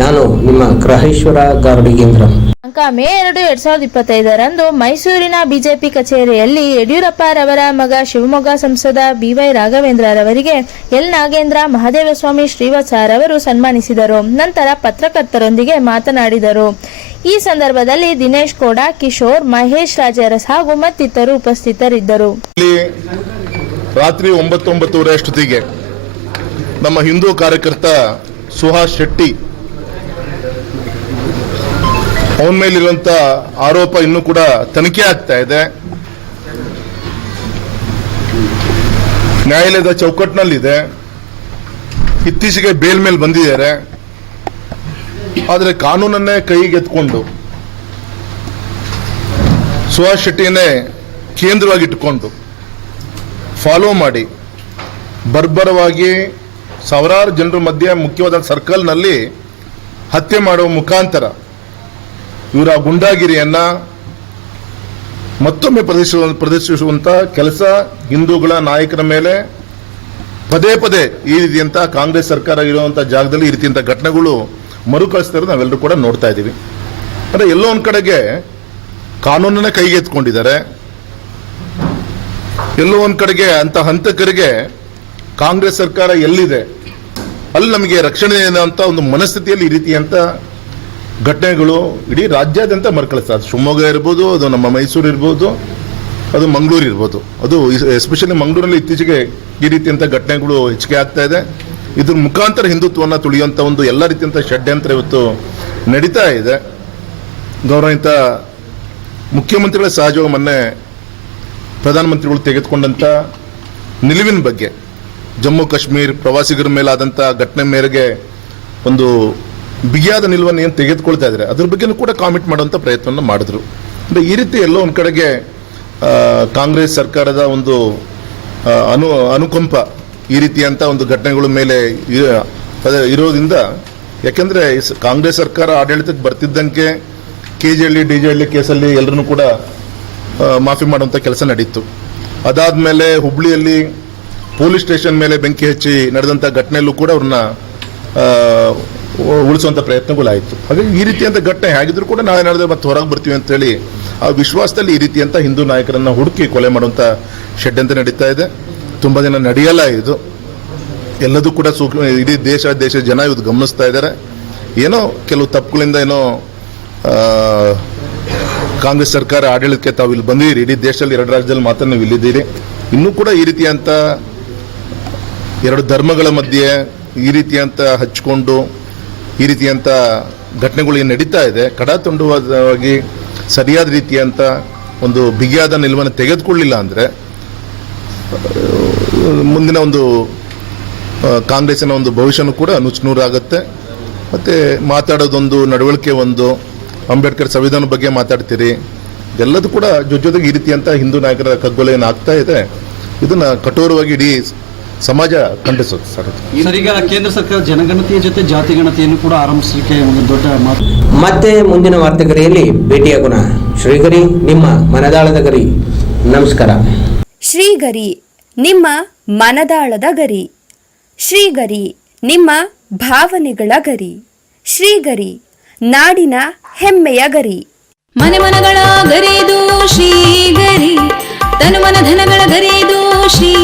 ನಾನು ನಿಮ್ಮ ಗ್ರಹೇಶ್ವರ ಗಾರ್ಡಿಗೇಂದ್ರ ಅಂಕ ಮೇ ಎರಡು ಎರಡ್ ಸಾವಿರದ ಇಪ್ಪತ್ತೈದರಂದು ಮೈಸೂರಿನ ಬಿಜೆಪಿ ಕಚೇರಿಯಲ್ಲಿ ಯಡಿಯೂರಪ್ಪರವರ ಮಗ ಶಿವಮೊಗ್ಗ ಸಂಸದ ಬಿವೈ ರಾಘವೇಂದ್ರರವರಿಗೆ ಎಲ್ ನಾಗೇಂದ್ರ ಮಹದೇವಸ್ವಾಮಿ ಶ್ರೀವತ್ಸರವರು ಸನ್ಮಾನಿಸಿದರು. ನಂತರ ಪತ್ರಕರ್ತರೊಂದಿಗೆ ಮಾತನಾಡಿದರು. ಈ ಸಂದರ್ಭದಲ್ಲಿ ದಿನೇಶ್ ಕೋಡ ಕಿಶೋರ್ ಮಹೇಶ್ ರಾಜರಸ್ ಹಾಗೂ ಮತ್ತಿತರರು ಉಪಸ್ಥಿತರಿದ್ದರು. ರಾತ್ರಿ ಒಂಬತ್ತು ಒಂಬತ್ತುವರೆ ಅಷ್ಟೊತ್ತಿಗೆ ನಮ್ಮ ಹಿಂದೂ ಕಾರ್ಯಕರ್ತ ಸುಹಾಸ್ ಶೆಟ್ಟಿ ಅವನ ಮೇಲಿರುವಂತ ಆರೋಪ ಇನ್ನೂ ಕೂಡ ತನಿಖೆ ಆಗ್ತಾ ಇದೆ. ನ್ಯಾಯಾಲಯದ ಚೌಕಟ್ಟಿನಲ್ಲಿದೆ ಇತ್ತೀಚೆಗೆ ಬೇಲ್ ಮೇಲೆ ಬಂದಿದ್ದಾರೆ. ಆದರೆ ಕಾನೂನನ್ನೇ ಕೈಗೆತ್ಕೊಂಡು ಸುಹಾಸ್ ಶೆಟ್ಟಿಯನ್ನೇ ಕೇಂದ್ರವಾಗಿಟ್ಟುಕೊಂಡು ಫಾಲೋ ಮಾಡಿ ಬರ್ಬರವಾಗಿ ಸಾವಿರಾರು ಜನರ ಮಧ್ಯೆ ಮುಖ್ಯವಾದ ಸರ್ಕಲ್ನಲ್ಲಿ ಹತ್ಯೆ ಮಾಡುವ ಮುಖಾಂತರ ಇವರ ಗುಂಡಾಗಿರಿಯನ್ನ ಮತ್ತೊಮ್ಮೆ ಪ್ರದರ್ಶಿಸುವ ಪ್ರದರ್ಶಿಸುವಂತ ಕೆಲಸ ಹಿಂದೂಗಳ ನಾಯಕರ ಮೇಲೆ ಪದೇ ಪದೇ ಈ ರೀತಿಯಂತ ಕಾಂಗ್ರೆಸ್ ಸರ್ಕಾರ ಇರುವಂತಹ ಜಾಗದಲ್ಲಿ ಈ ರೀತಿಯಂತ ಘಟನೆಗಳು ಮರುಕಳಿಸ್ತಿರೋದು ನಾವೆಲ್ಲರೂ ಕೂಡ ನೋಡ್ತಾ ಇದ್ದೀವಿ. ಅಂದರೆ ಎಲ್ಲೋ ಒಂದು ಕಡೆಗೆ ಕಾನೂನನ್ನ ಕೈಗೆ ಎತ್ಕೊಂಡಿದ್ದಾರೆ ಎಲ್ಲೋ ಒಂದು ಕಡೆಗೆ ಅಂತ ಹಂತಕರಿಗೆ ಕಾಂಗ್ರೆಸ್ ಸರ್ಕಾರ ಎಲ್ಲಿದೆ? ಅಲ್ಲಿ ನಮಗೆ ರಕ್ಷಣೆ ಅಂತ ಒಂದು ಮನಸ್ಥಿತಿಯಲ್ಲಿ ಈ ರೀತಿಯಂತ ಘಟನೆಗಳು ಇಡೀ ರಾಜ್ಯಾದ್ಯಂತ ಮರುಕಳಿಸ್ತಾರೆ ಅದು ಶಿವಮೊಗ್ಗ ಇರ್ಬೋದು, ಅದು ನಮ್ಮ ಮೈಸೂರು ಇರ್ಬೋದು, ಅದು ಮಂಗಳೂರು ಇರ್ಬೋದು. ಅದು ಎಸ್ಪೆಷಲಿ ಮಂಗಳೂರಲ್ಲಿ ಇತ್ತೀಚೆಗೆ ಈ ರೀತಿಯಂಥ ಘಟನೆಗಳು ಹೆಚ್ಚಿಗೆ ಆಗ್ತಾ ಇದೆ. ಇದ್ರ ಮುಖಾಂತರ ಹಿಂದುತ್ವವನ್ನು ತುಳಿಯುವಂಥ ಒಂದು ಎಲ್ಲ ರೀತಿಯಂಥ ಷಡ್ಯಂತ್ರ ಇವತ್ತು ನಡೀತಾ ಇದೆ. ಗೌರವಿತ ಮುಖ್ಯಮಂತ್ರಿಗಳ ಸಹಜವಾಗಿ ಮೊನ್ನೆ ಪ್ರಧಾನಮಂತ್ರಿಗಳು ತೆಗೆದುಕೊಂಡಂಥ ನಿಲುವಿನ ಬಗ್ಗೆ ಜಮ್ಮು ಕಾಶ್ಮೀರ್ ಪ್ರವಾಸಿಗರ ಮೇಲಾದಂಥ ಘಟನೆ ಮೇರೆಗೆ ಒಂದು ಬಿಗಿಯಾದ ನಿಲುವನ್ನು ಏನು ತೆಗೆದುಕೊಳ್ತಾ ಇದ್ದಾರೆ? ಅದ್ರ ಬಗ್ಗೆನೂ ಕೂಡ ಕಾಮೆಂಟ್ ಮಾಡುವಂಥ ಪ್ರಯತ್ನವನ್ನು ಮಾಡಿದ್ರು. ಅಂದ್ರೆ ಈ ರೀತಿ ಎಲ್ಲೋ ಒಂದು ಕಡೆಗೆ ಕಾಂಗ್ರೆಸ್ ಸರ್ಕಾರದ ಒಂದು ಅನು, ಅನುಕಂಪ ಈ ರೀತಿಯಂಥ ಒಂದು ಘಟನೆಗಳ ಮೇಲೆ ಇರೋದ್ರಿಂದ, ಯಾಕೆಂದ್ರೆ ಕಾಂಗ್ರೆಸ್ ಸರ್ಕಾರ ಆಡಳಿತಕ್ಕೆ ಬರ್ತಿದ್ದಂಗೆ K G Halli D J Halli ಕೇಸಲ್ಲಿ ಎಲ್ಲರನ್ನೂ ಕೂಡ ಮಾಫಿ ಮಾಡುವಂಥ ಕೆಲಸ ನಡೀತು. ಅದಾದ್ಮೇಲೆ ಹುಬ್ಳಿಯಲ್ಲಿ ಪೊಲೀಸ್ ಸ್ಟೇಷನ್ ಮೇಲೆ ಬೆಂಕಿ ಹಚ್ಚಿ ನಡೆದಂಥ ಘಟನೆಯಲ್ಲೂ ಕೂಡ ಅವ್ರನ್ನ ಉಳಿಸುವಂಥ ಪ್ರಯತ್ನಗಳಾಯಿತು. ಹಾಗಾಗಿ ಈ ರೀತಿಯಂತ ಘಟನೆ ಹೇಗಿದ್ರು ಕೂಡ ನಾಳೆ ನಡೆದ ಮತ್ತೆ ಹೊರಗೆ ಬರ್ತೀವಿ ಅಂತೇಳಿ ಆ ವಿಶ್ವಾಸದಲ್ಲಿ ಈ ರೀತಿಯಂಥ ಹಿಂದೂ ನಾಯಕರನ್ನ ಹುಡುಕಿ ಕೊಲೆ ಮಾಡುವಂಥ ಷಡ್ಯಂತ ನಡೀತಾ ಇದೆ. ತುಂಬ ದಿನ ನಡೆಯಲ್ಲ ಇದು. ಎಲ್ಲದೂ ಕೂಡ ಸೂಕ್ಷ್ಮ, ಇಡೀ ದೇಶ, ದೇಶದ ಜನ ಇವತ್ತು ಗಮನಿಸ್ತಾ ಇದ್ದಾರೆ. ಏನೋ ಕೆಲವು ತಪ್ಪುಗಳಿಂದ ಏನೋ ಕಾಂಗ್ರೆಸ್ ಸರ್ಕಾರ, ಆಡಳಿತಕ್ಕೆ ತಾವು ಇಲ್ಲಿ ಬಂದಿದ್ದೀರಿ. ಇಡೀ ದೇಶದಲ್ಲಿ ಎರಡು ರಾಜ್ಯದಲ್ಲಿ ಮಾತ್ರ ನೀವು ಇಲ್ಲಿದ್ದೀರಿ. ಇನ್ನೂ ಕೂಡ ಈ ರೀತಿಯಂಥ ಎರಡು ಧರ್ಮಗಳ ಮಧ್ಯೆ ಈ ರೀತಿಯಂತ ಹಚ್ಕೊಂಡು ಈ ರೀತಿಯಂಥ ಘಟನೆಗಳು ಏನು ನಡೀತಾ ಇದೆ. ಕಡತುಂಡವಾಗಿ ಸರಿಯಾದ ರೀತಿಯಂಥ ಒಂದು ಬಿಗಿಯಾದ ನಿಲುವನ್ನು ತೆಗೆದುಕೊಳ್ಳಿಲ್ಲ ಅಂದರೆ ಮುಂದಿನ ಒಂದು ಕಾಂಗ್ರೆಸ್ಸಿನ ಒಂದು ಭವಿಷ್ಯನೂ ಕೂಡ ನುಚ್ಚುನೂರಾಗುತ್ತೆ. ಮತ್ತು ಮಾತಾಡೋದೊಂದು, ನಡವಳಿಕೆ ಒಂದು, ಅಂಬೇಡ್ಕರ್ ಸಂವಿಧಾನದ ಬಗ್ಗೆ ಮಾತಾಡ್ತೀರಿ ಎಲ್ಲದೂ ಕೂಡ ಜೊತೆ ಜೊತೆಗೆ ಈ ರೀತಿಯಂಥ ಹಿಂದೂ ನಾಯಕರ ಕಗ್ಗೊಲೆ ಏನು ಆಗ್ತಾ ಇದೆ. ಇದನ್ನು ಕಠೋರವಾಗಿ ಇಡೀ ಸಮಾಜ ಖಂಡಿಸುತ್ತೆ ಸರ್ ಸರ್ ಈಗ ಕೇಂದ್ರ ಸರ್ಕಾರ ಜನಗಣತಿಯ ಜೊತೆ ಜಾತಿ ಗಣತಿಯನ್ನು ಕೂಡ ಆರಂಭಿಸಲಿಕ್ಕೆ ಒಂದು ದೊಡ್ಡ ಮಾತು. ಮತ್ತೆ ಮುಂದಿನ ವಾರ್ತೆಗರಿಯಲ್ಲಿ ಭೇಟಿಯಾಗೋಣ ಶ್ರೀಗರಿ ನಿಮ್ಮ ಮನದಾಳದ ಗರಿ. ನಮಸ್ಕಾರ. ಶ್ರೀಗರಿ ನಿಮ್ಮ ಮನದಾಳದ ಗರಿ. ಶ್ರೀಗರಿ ನಿಮ್ಮ ಭಾವನೆಗಳ ಗರಿ. ಶ್ರೀಗರಿ ನಾಡಿನ ಹೆಮ್ಮೆಯ ಗರಿ. ಮನೆ ಮನಗಳ ಗರಿದು ಶ್ರೀಗರಿ ತನು ಮನ ಧನಗಳ ಗರಿದು ಶ್ರೀಗರಿ